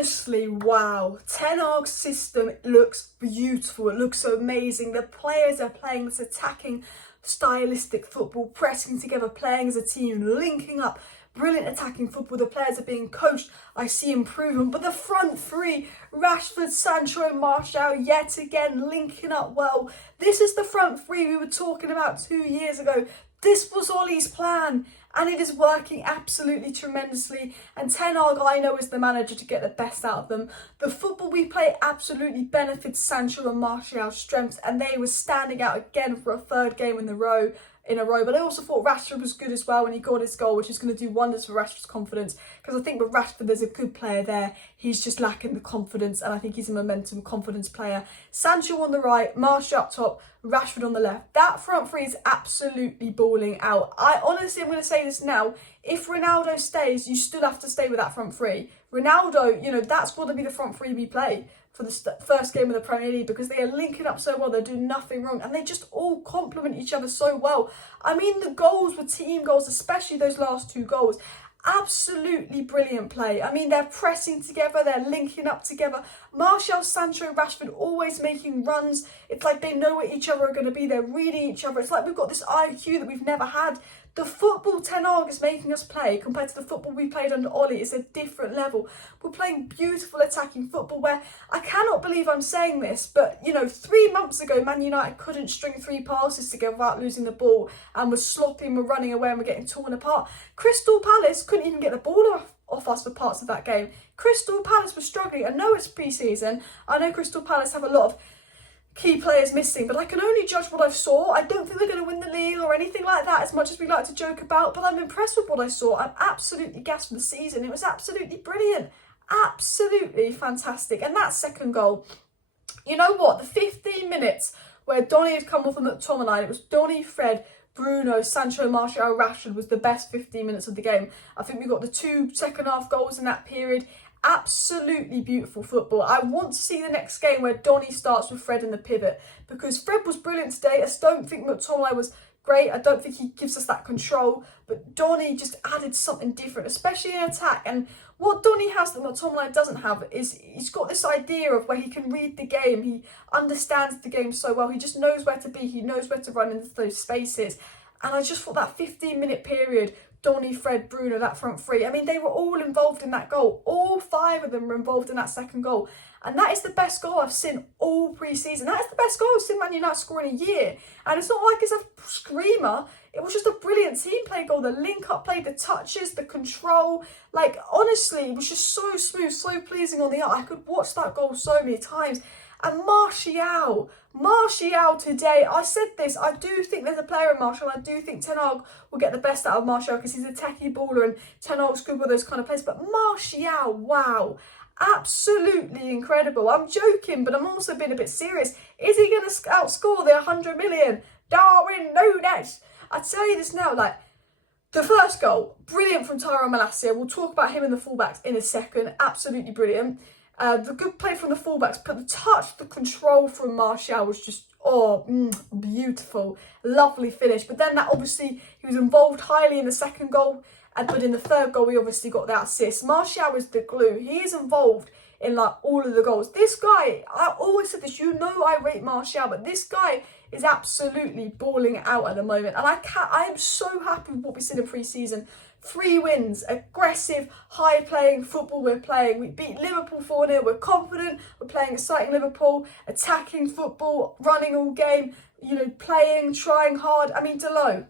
honestly, wow. Ten Hag's system looks beautiful. It looks amazing. The players are playing this attacking, stylistic football, pressing together, playing as a team, linking up. Brilliant attacking football. The players are being coached. I see improvement. But the front three, Rashford, Sancho and Martial, yet again linking up well. This is the front three we were talking about 2 years ago. This was Ollie's plan, and it is working absolutely tremendously. And Ten Hag, I know, is the manager to get the best out of them. The football we play absolutely benefits Sancho and Martial's strengths, and they were standing out again for a third game in a row. But I also thought Rashford was good as well when he got his goal, which is going to do wonders for Rashford's confidence, because I think with Rashford there's a good player there. He's just lacking the confidence, and I think he's a momentum confidence player. Sancho on the right, Martial up top, Rashford on the left. That front three is absolutely balling out. I'm going to say this now. If Ronaldo stays, you still have to stay with that front three. Ronaldo, that's got to be the front three we play for the first game of the Premier League, because they are linking up so well. They're doing nothing wrong, and they just all complement each other so well. I mean, the goals were team goals, especially those last 2 goals. Absolutely brilliant play. I mean, they're pressing together, they're linking up together. Martial, Sancho, Rashford always making runs. It's like they know what each other are going to be. They're reading each other. It's like we've got this IQ that we've never had. The football Ten Hag is making us play compared to the football we played under Ollie is a different level. We're playing beautiful attacking football where I cannot believe I'm saying this, but 3 months ago Man United couldn't string 3 passes together without losing the ball, and we're sloppy and we're running away and we're getting torn apart. Crystal Palace couldn't even get the ball off us for parts of that game. Crystal Palace was struggling. I know it's pre-season. I know Crystal Palace have a lot of key players missing, but I can only judge what I saw. I don't think they're going to win the league or anything like that, as much as we like to joke about, but I'm impressed with what I saw. I'm absolutely gassed for the season. It was absolutely brilliant. Absolutely fantastic. And that second goal, you know what? The 15 minutes where Donny had come off the McTominay, it was Donny, Fred, Bruno, Sancho, Martial, Rashford was the best 15 minutes of the game. I think we got the 2 second half goals in that period. Absolutely beautiful football. I want to see the next game where Donny starts with Fred in the pivot, because Fred was brilliant today. I don't think McTominay was great. I don't think he gives us that control, but Donny just added something different, especially in attack. And what Donny has that McTominay doesn't have is he's got this idea of where he can read the game. He understands the game so well. He just knows where to be. He knows where to run into those spaces. And I just thought that 15-minute period, Donny, Fred, Bruno, that front three, I mean, they were all involved in that goal. All 5 of them were involved in that second goal. And that is the best goal I've seen all pre-season. That is the best goal I've seen Man United score in a year. And it's not like it's a screamer. It was just a brilliant team play goal. The link-up play, the touches, the control. Like, honestly, it was just so smooth, so pleasing on the eye. I could watch that goal so many times. And Martial today, I said this, I do think there's a player in Martial, and I do think Ten Hag will get the best out of Martial because he's a techie baller and Ten Hag's good with those kind of players. But Martial, wow, absolutely incredible. I'm joking, but I'm also being a bit serious. Is he going to outscore the 100 million? Darwin Núñez. I tell you this now, like, the first goal, brilliant from Tyrone Malacia. We'll talk about him in the fullbacks in a second. Absolutely brilliant. The good play from the fullbacks, but the touch, the control from Martial was just, beautiful. Lovely finish. But then that obviously, he was involved highly in the second goal, but in the third goal, we obviously got that assist. Martial is the glue. He is involved in like all of the goals. This guy, I always said this, I rate Martial, but this guy is absolutely balling out at the moment. And I am so happy with what we've seen in pre-season. 3 wins, aggressive, high-playing football we're playing. We beat Liverpool 4-0. We're confident. We're playing exciting Liverpool, attacking football, running all game, playing, trying hard. I mean, Delot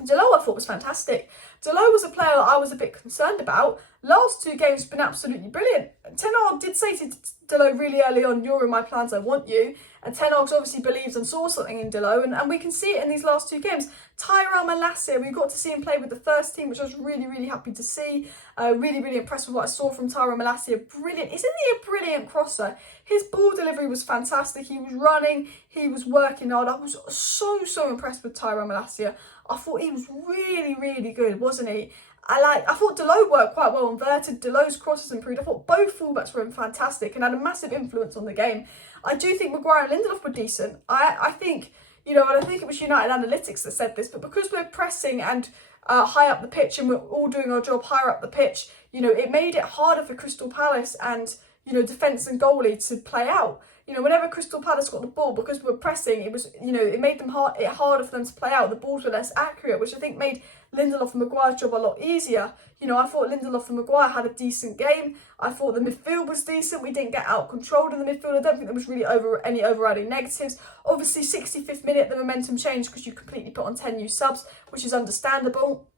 I thought was fantastic. Delot was a player that I was a bit concerned about. Last 2 games have been absolutely brilliant. Ten Hag did say to Delot really early on, "You're in my plans, I want you." And Ten Hag obviously believes and saw something in Delot, and we can see it in these last 2 games. Tyrone Malacia, we got to see him play with the first team, which I was really, really happy to see. Really, really impressed with what I saw from Tyrone Malacia. Brilliant. Isn't he a brilliant crosser? His ball delivery was fantastic. He was running. He was working hard. I was so impressed with Tyrone Malacia. I thought he was really, really good, wasn't he? I thought Delot worked quite well inverted. Delot's crosses improved. I thought both fullbacks were fantastic and had a massive influence on the game. I do think Maguire and Lindelof were decent. I think, and I think it was United Analytics that said this, but because we're pressing and high up the pitch and we're all doing our job higher up the pitch, You know, it made it harder for Crystal Palace and, you know, defence and goalie to play out. You know, whenever Crystal Palace got the ball, because we were pressing, it was, you know, it made them harder for them to play out. The balls were less accurate, which I think made Lindelof and Maguire's job a lot easier. You know, I thought Lindelof and Maguire had a decent game. I thought the midfield was decent. We didn't get out-controlled in the midfield. I don't think there was really any overriding negatives. Obviously, 65th minute, the momentum changed because you completely put on 10 new subs, which is understandable.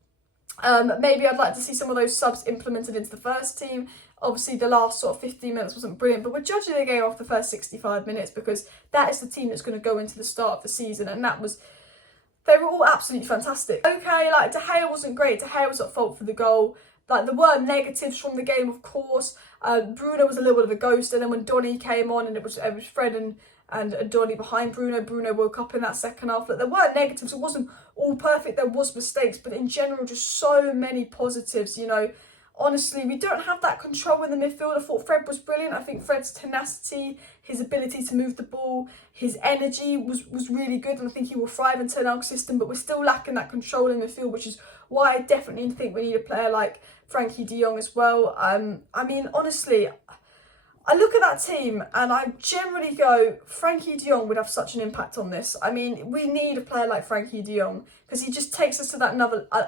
Maybe I'd like to see some of those subs implemented into the first team. Obviously, the last sort of 15 minutes wasn't brilliant, but we're judging the game off the first 65 minutes because that is the team that's going to go into the start of the season, and they were all absolutely fantastic. Okay, like, De Gea wasn't great. De Gea was at fault for the goal. Like, there were negatives from the game, of course. Bruno was a little bit of a ghost, and then when Donny came on and it was Fred and Donny behind Bruno woke up in that second half. Like, there were negatives. It wasn't all perfect. There was mistakes, but in general, just so many positives, you know. Honestly, we don't have that control in the midfield. I thought Fred was brilliant. I think Fred's tenacity, his ability to move the ball, his energy was really good, and I think he will thrive in Ten Hag's system, but we're still lacking that control in the midfield, which is why I definitely think we need a player like Frankie de Jong as well. I mean, honestly, I look at that team and I generally go, Frankie de Jong would have such an impact on this. I mean, we need a player like Frankie de Jong because he just takes us to that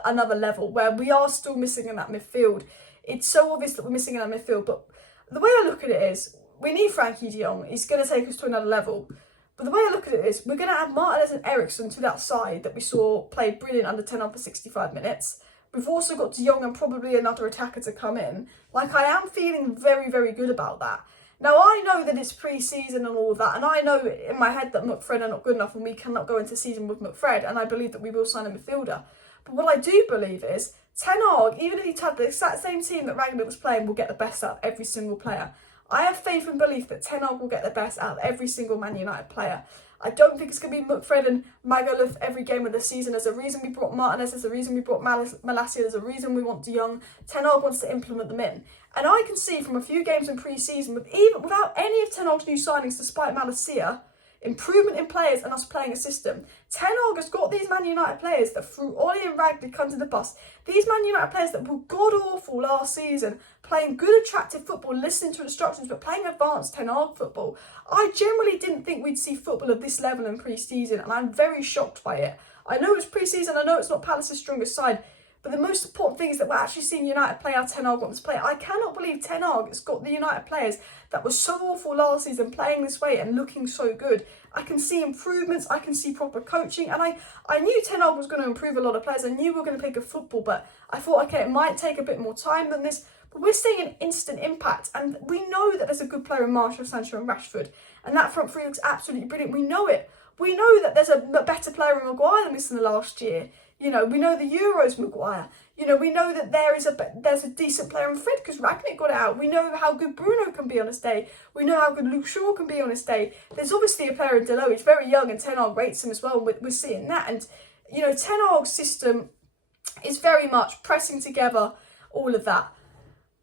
another level where we are still missing in that midfield. It's so obvious that we're missing in that midfield, but the way I look at it is, we need Frankie de Jong. He's going to take us to another level. But the way I look at it is, we're going to add Martinez and Eriksen to that side that we saw played brilliant under 10 on for 65 minutes. We've also got de Jong and probably another attacker to come in. Like, I am feeling very, very good about that. Now, I know that it's pre-season and all of that, and I know in my head that McFred are not good enough and we cannot go into season with McFred, and I believe that we will sign a midfielder. But what I do believe is, Ten Hag, even if he had the exact same team that Rangnick was playing, will get the best out of every single player. I have faith and belief that Ten Hag will get the best out of every single Man United player. I don't think it's going to be McFred and Magaluf every game of the season. There's a reason we brought Martinez, there's a reason we brought Malacia, there's a reason we want de Jong. Ten Hag wants to implement them in. And I can see from a few games in pre-season, without any of Ten Hag's new signings, despite Malacia, improvement in players and us playing a system. Ten Hag has got these Man United players that threw Ollie and Rangnick under the bus. These Man United players that were god-awful last season, playing good, attractive football, listening to instructions, but playing advanced Ten Hag football. I generally didn't think we'd see football of this level in pre-season, and I'm very shocked by it. I know it's pre-season, I know it's not Palace's strongest side, but the most important thing is that we're actually seeing United play how Ten Hag wants to play. I cannot believe Ten Hag has got the United players that were so awful last season playing this way and looking so good. I can see improvements, I can see proper coaching, and I knew Ten Hag was going to improve a lot of players. I knew we were going to play good football, but I thought, okay, it might take a bit more time than this. But we're seeing an instant impact, and we know that there's a good player in Rashford, Sancho and Rashford, and that front three looks absolutely brilliant. We know it. We know that there's a better player in Maguire than this in the last year. You know, we know the Euros Maguire. You know, we know that there's a decent player in Fred because Rangnick got it out. We know how good Bruno can be on his day. We know how good Luke Shaw can be on his day. There's obviously a player in Delo. He's very young and Ten Hag rates him as well. And we're seeing that. And, you know, Ten Hag's system is very much pressing together, all of that.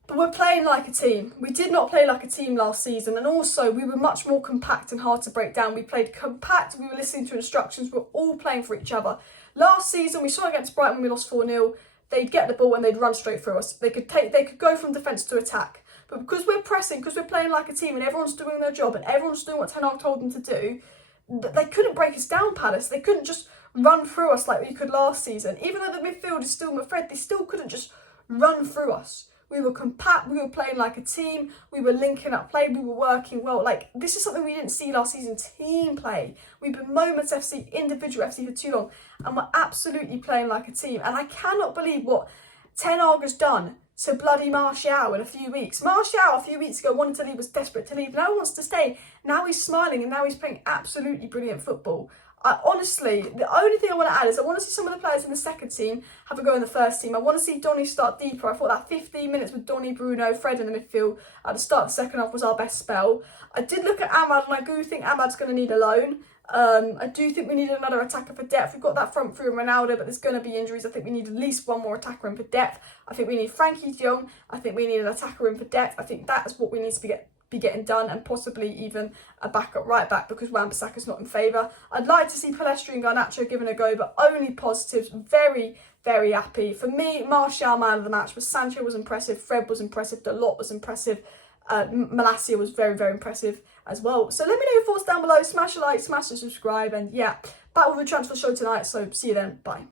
But we're playing like a team. We did not play like a team last season. And also, we were much more compact and hard to break down. We played compact. We were listening to instructions. We were all playing for each other. Last season, we saw against Brighton when we lost 4-0. They'd get the ball and they'd run straight through us. They could go from defence to attack. But because we're pressing, because we're playing like a team and everyone's doing their job and everyone's doing what Ten Hag told them to do, they couldn't break us down, Palace. They couldn't just run through us like we could last season. Even though the midfield is still McFred, they still couldn't just run through us. We were compact, we were playing like a team, we were linking up play, we were working well. Like, this is something we didn't see last season, team play. We've been Moments FC, individual FC for too long, and we're absolutely playing like a team. And I cannot believe what Ten Hag has done to bloody Martial in a few weeks. Martial a few weeks ago wanted to leave, was desperate to leave, now he wants to stay. Now he's smiling and now he's playing absolutely brilliant football. Honestly, the only thing I want to add is I want to see some of the players in the second team have a go in the first team. I want to see Donny start deeper. I thought that 15 minutes with Donny, Bruno, Fred in the midfield at the start of the second half was our best spell. I did look at Ahmad and I do think Ahmad's going to need a loan. I do think we need another attacker for depth. We've got that front three in Ronaldo, but there's going to be injuries. I think we need at least one more attacker in for depth. I think we need Frankie de Jong. I think we need an attacker in for depth. I think that's what we need to be getting done, and possibly even a backup right back because Wan-Bissaka's not in favour. I'd like to see Palestri and Garnacho given a go, but only positives. Very, very happy. For me, Martial man of the match, but Sancho was impressive, Fred was impressive, Dalot was impressive, Malacia was very, very impressive as well. So let me know your thoughts down below. Smash a like, smash the subscribe, and yeah, back with a transfer show tonight. So see you then. Bye.